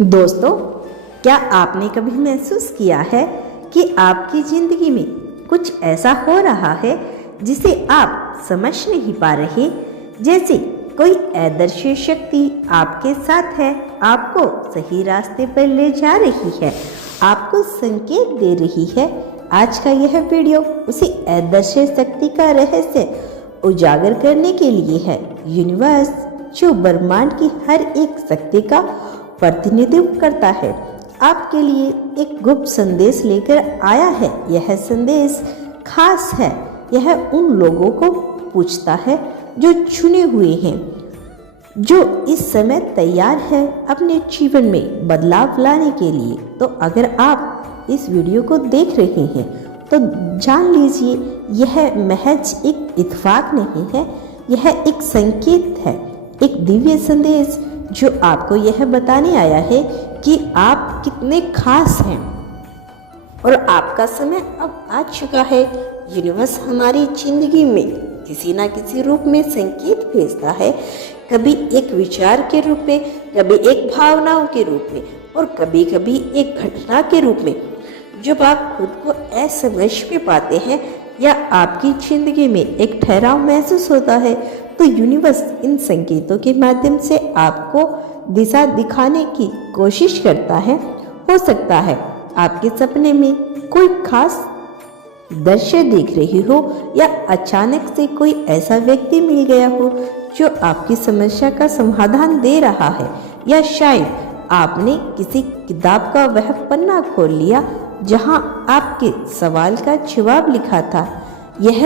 दोस्तों, क्या आपने कभी महसूस किया है कि आपकी ज़िंदगी में कुछ ऐसा हो रहा है जिसे आप समझ नहीं पा रहे, जैसे कोई अदृश्य शक्ति आपके साथ है, आपको सही रास्ते पर ले जा रही है, आपको संकेत दे रही है। आज का यह वीडियो उसी अदृश्य शक्ति का रहस्य उजागर करने के लिए है। यूनिवर्स, जो ब्रह्मांड की हर एक शक्ति का प्रतिनिधित्व करता है, आपके लिए एक गुप्त संदेश लेकर आया है। यह संदेश खास है। यह उन लोगों को पूछता है जो चुने हुए हैं, जो इस समय तैयार है अपने जीवन में बदलाव लाने के लिए। तो अगर आप इस वीडियो को देख रहे हैं तो जान लीजिए, यह महज एक इत्तेफाक नहीं है, यह एक संकेत है, एक दिव्य संदेश जो आपको यह बताने आया है कि आप कितने खास हैं और आपका समय अब आ चुका है। यूनिवर्स हमारी जिंदगी में किसी ना किसी रूप में संकेत भेजता है, कभी एक विचार के रूप में, कभी एक भावनाओं के रूप में और कभी कभी एक घटना के रूप में। जब आप खुद को असमझ में पाते हैं या आपकी जिंदगी में एक ठहराव महसूस होता है, तो यूनिवर्स इन संकेतों के माध्यम से आपको दिशा दिखाने की कोशिश करता है। हो सकता है आपके सपने में कोई खास दृश्य देख रही हो, या अचानक से कोई ऐसा व्यक्ति मिल गया हो जो आपकी समस्या का समाधान दे रहा है, या शायद आपने किसी किताब का वह पन्ना खोल लिया जहां आपके सवाल का जवाब लिखा था। यह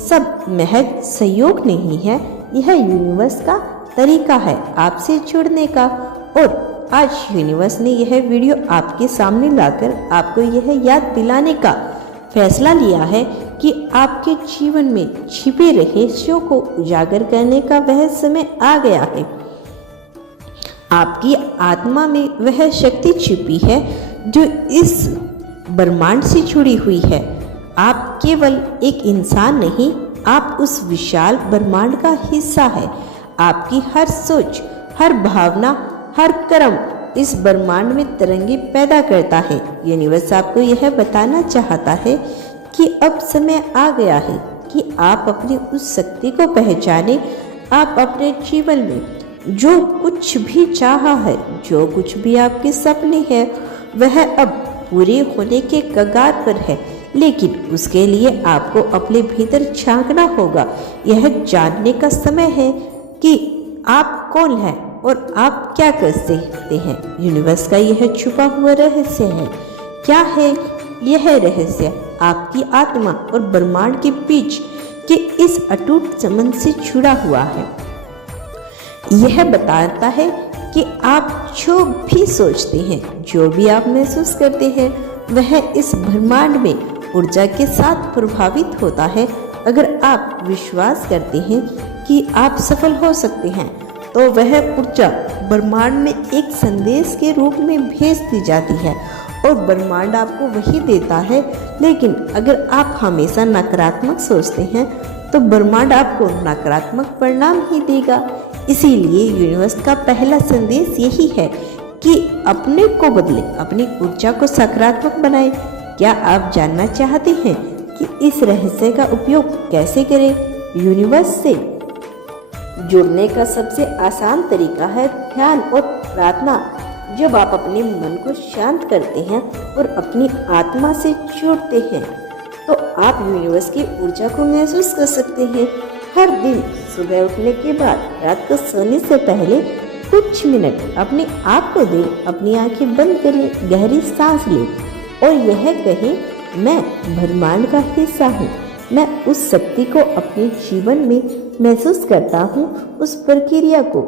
सब महज सहयोग नहीं है, यह यूनिवर्स का तरीका है आपसे जुड़ने का। और आज यूनिवर्स ने यह वीडियो आपके सामने लाकर आपको यह याद दिलाने का फैसला लिया है कि आपके जीवन में छिपे रहस्यों को उजागर करने का वह समय आ गया है। आपकी आत्मा में वह शक्ति छिपी है जो इस ब्रह्मांड से जुड़ी हुई है। आप केवल एक इंसान नहीं, आप उस विशाल ब्रह्मांड का हिस्सा है। आपकी हर सोच, हर भावना, हर कर्म इस ब्रह्मांड में तरंगे पैदा करता है। यूनिवर्स आपको यह बताना चाहता है कि अब समय आ गया है कि आप अपनी उस शक्ति को पहचाने। आप अपने जीवन में जो कुछ भी चाहा है, जो कुछ भी आपके सपने हैं, वह अब पूरे होने के कगार पर है, लेकिन उसके लिए आपको अपने भीतर झांकना होगा। यह जानने का समय है कि आप कौन हैं और आप क्या कर सकते हैं। यूनिवर्स का यह छुपा हुआ रहस्य है। क्या है यह रहस्य? आपकी आत्मा और ब्रह्मांड के बीच के इस अटूट संबंध से जुड़ा हुआ है। यह बताता है कि आप जो भी सोचते हैं, जो भी आप महसूस करते हैं, वह इस ब्रह्मांड में ऊर्जा के साथ प्रभावित होता है। अगर आप विश्वास करते हैं कि आप सफल हो सकते हैं, तो वह ऊर्जा ब्रह्मांड में एक संदेश के रूप में भेज दी जाती है और ब्रह्मांड आपको वही देता है। लेकिन अगर आप हमेशा नकारात्मक सोचते हैं, तो ब्रह्मांड आपको नकारात्मक परिणाम ही देगा। इसीलिए यूनिवर्स का पहला संदेश यही है कि अपने को बदले, अपनी ऊर्जा को सकारात्मक बनाएं। क्या आप जानना चाहते हैं कि इस रहस्य का उपयोग कैसे करें? यूनिवर्स से जुड़ने का सबसे आसान तरीका है ध्यान और प्रार्थना। जब आप अपने मन को शांत करते हैं और अपनी आत्मा से जुड़ते हैं, तो आप यूनिवर्स की ऊर्जा को महसूस कर सकते हैं। हर दिन सुबह उठने के बाद रात को सोने से पहले कुछ मिनट अपने आप को दें। अपनी आंखें बंद करें, गहरी सांस लें और यह कहें, मैं ब्रह्मांड का हिस्सा हूँ। मैं उस शक्ति को अपने जीवन में महसूस करता हूँ। उस प्रक्रिया को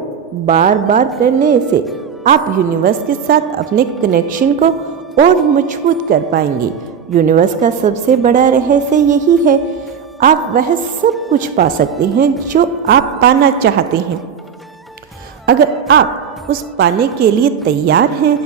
बार बार करने से आप यूनिवर्स के साथ अपने कनेक्शन को और मजबूत कर पाएंगे। यूनिवर्स का सबसे बड़ा रहस्य यही है, आप वह सब कुछ पा सकते हैं जो आप पाना चाहते हैं, अगर आप उस पाने के लिए तैयार हैं।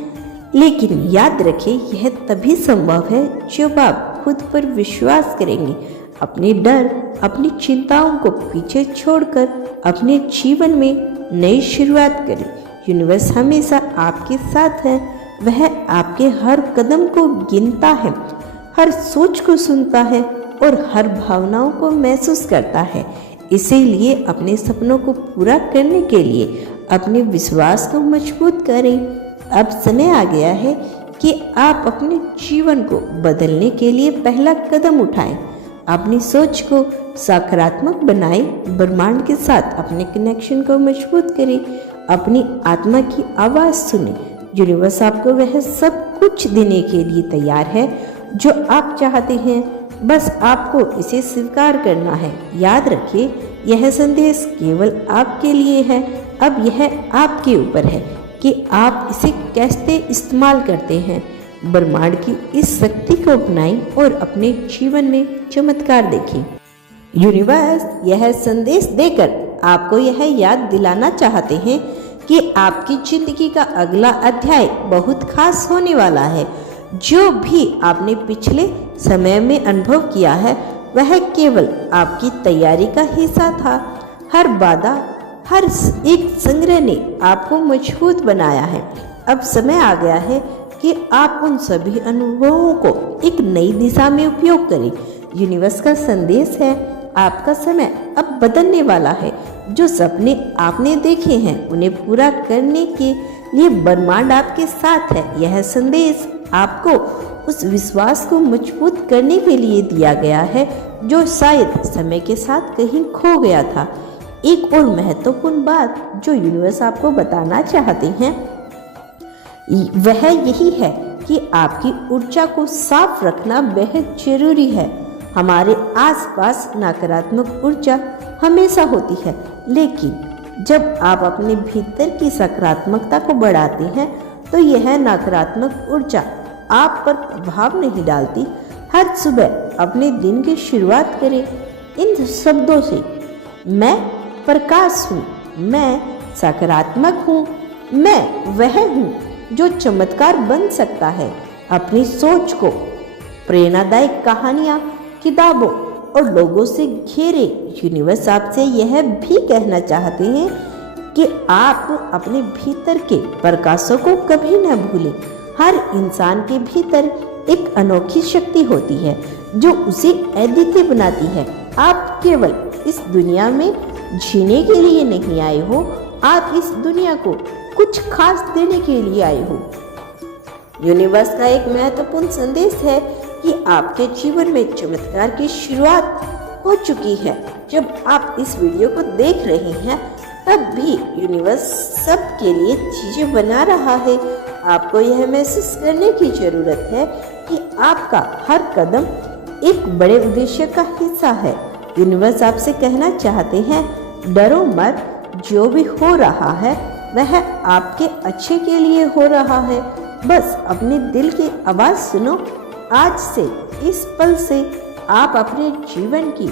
लेकिन याद रखें, यह तभी संभव है जब आप खुद पर विश्वास करेंगे। अपने डर, अपनी चिंताओं को पीछे छोड़कर अपने जीवन में नई शुरुआत करें। यूनिवर्स हमेशा आपके साथ है। वह आपके हर कदम को गिनता है, हर सोच को सुनता है और हर भावनाओं को महसूस करता है। इसीलिए अपने सपनों को पूरा करने के लिए अपने विश्वास को मजबूत करें। अब समय आ गया है कि आप अपने जीवन को बदलने के लिए पहला कदम उठाएं। अपनी सोच को सकारात्मक बनाएं, ब्रह्मांड के साथ अपने कनेक्शन को मजबूत करें, अपनी आत्मा की आवाज़ सुने। यूनिवर्स आपको वह सब कुछ देने के लिए तैयार है जो आप चाहते हैं, बस आपको इसे स्वीकार करना है। याद रखिए, यह संदेश केवल आपके लिए है। अब यह आपके ऊपर है कि आप इसे कैसे इस्तेमाल करते हैं। ब्रह्मांड की इस शक्ति को अपनाएं और अपने जीवन में चमत्कार देखें। यूनिवर्स यह संदेश देकर आपको यह याद दिलाना चाहते हैं कि आपकी जिंदगी का अगला अध्याय बहुत खास होने वाला है। जो भी आपने पिछले समय में अनुभव किया है वह केवल आपकी तैयारी का हिस्सा था। हर बाधा, हर एक संग्रह ने आपको मजबूत बनाया है। अब समय आ गया है कि आप उन सभी अनुभवों को एक नई दिशा में उपयोग करें। यूनिवर्स का संदेश है, आपका समय अब बदलने वाला है। जो सपने आपने देखे हैं उन्हें पूरा करने के लिए ब्रह्मांड आपके साथ है। यह संदेश आपको उस विश्वास को मजबूत करने के लिए दिया गया है जो शायद समय के साथ कहीं खो गया था। एक और महत्वपूर्ण बात जो यूनिवर्स आपको बताना चाहते हैं वह यही है कि आपकी ऊर्जा को साफ रखना बेहद जरूरी है। हमारे आसपास नकारात्मक ऊर्जा हमेशा होती है, लेकिन जब आप अपने भीतर की सकारात्मकता को बढ़ाते हैं तो यह नकारात्मक ऊर्जा आप पर प्रभाव नहीं डालती। हर सुबह अपने दिन की शुरुआत करें इन शब्दों से, मैं प्रकाश हूँ, मैं सकारात्मक हूँ, मैं वह हूँ जो चमत्कार बन सकता है। अपनी सोच को प्रेरणादायक कहानियाँ, किताबों और लोगों से घेरे। यूनिवर्स आपसे यह भी कहना चाहते हैं कि आप अपने भीतर के प्रकाशों को कभी न भूलें। हर इंसान के भीतर एक अनोखी शक्ति होती है जो उसे अद्वितीय बनाती है। आप केवल इस दुनिया में जीने के लिए नहीं आए हो, आप इस दुनिया को कुछ खास देने के लिए आए हो। यूनिवर्स का एक महत्वपूर्ण संदेश है कि आपके जीवन में चमत्कार की शुरुआत हो चुकी है। जब आप इस वीडियो को देख रहे हैं तब भी यूनिवर्स सबके लिए चीजें बना रहा है। आपको यह महसूस करने की जरूरत है कि आपका हर कदम एक बड़े उद्देश्य का हिस्सा है। यूनिवर्स आपसे कहना चाहते हैं, डरो मत, जो भी हो रहा है वह आपके अच्छे के लिए हो रहा है। बस अपने दिल की आवाज़ सुनो। आज से, इस पल से आप अपने जीवन की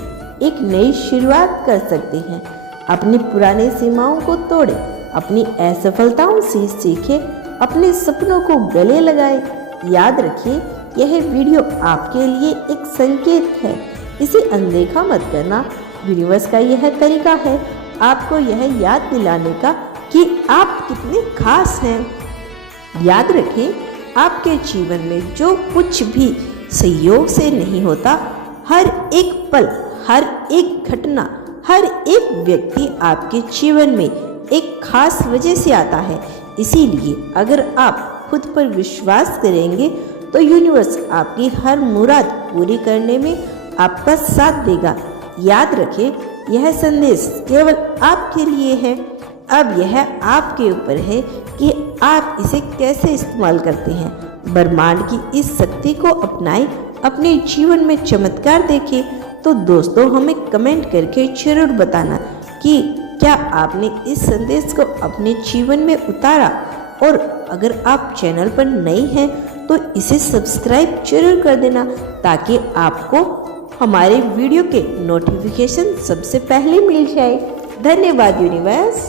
एक नई शुरुआत कर सकते हैं। अपनी पुरानी सीमाओं को तोड़ें, अपनी असफलताओं से सीखें, अपने सपनों को गले लगाएं। याद रखिए, यह वीडियो आपके लिए एक संकेत है, इसे अनदेखा मत करना। यूनिवर्स का यह तरीका है आपको यह याद दिलाने का कि आप कितने खास हैं। याद रखें, आपके जीवन में जो कुछ भी संयोग से नहीं होता, हर एक पल, हर एक घटना, हर एक व्यक्ति आपके जीवन में एक खास वजह से आता है। इसीलिए अगर आप खुद पर विश्वास करेंगे तो यूनिवर्स आपकी हर मुराद पूरी करने में आपका साथ देगा। याद रखें, यह संदेश केवल आपके लिए है। अब यह आपके ऊपर है कि आप इसे कैसे इस्तेमाल करते हैं। ब्रह्मांड की इस शक्ति को अपनाएं, अपने जीवन में चमत्कार देखें। तो दोस्तों, हमें कमेंट करके जरूर बताना कि क्या आपने इस संदेश को अपने जीवन में उतारा। और अगर आप चैनल पर नए हैं तो इसे सब्सक्राइब जरूर कर देना ताकि आपको हमारे वीडियो के नोटिफिकेशन सबसे पहले मिल जाए। धन्यवाद यूनिवर्स।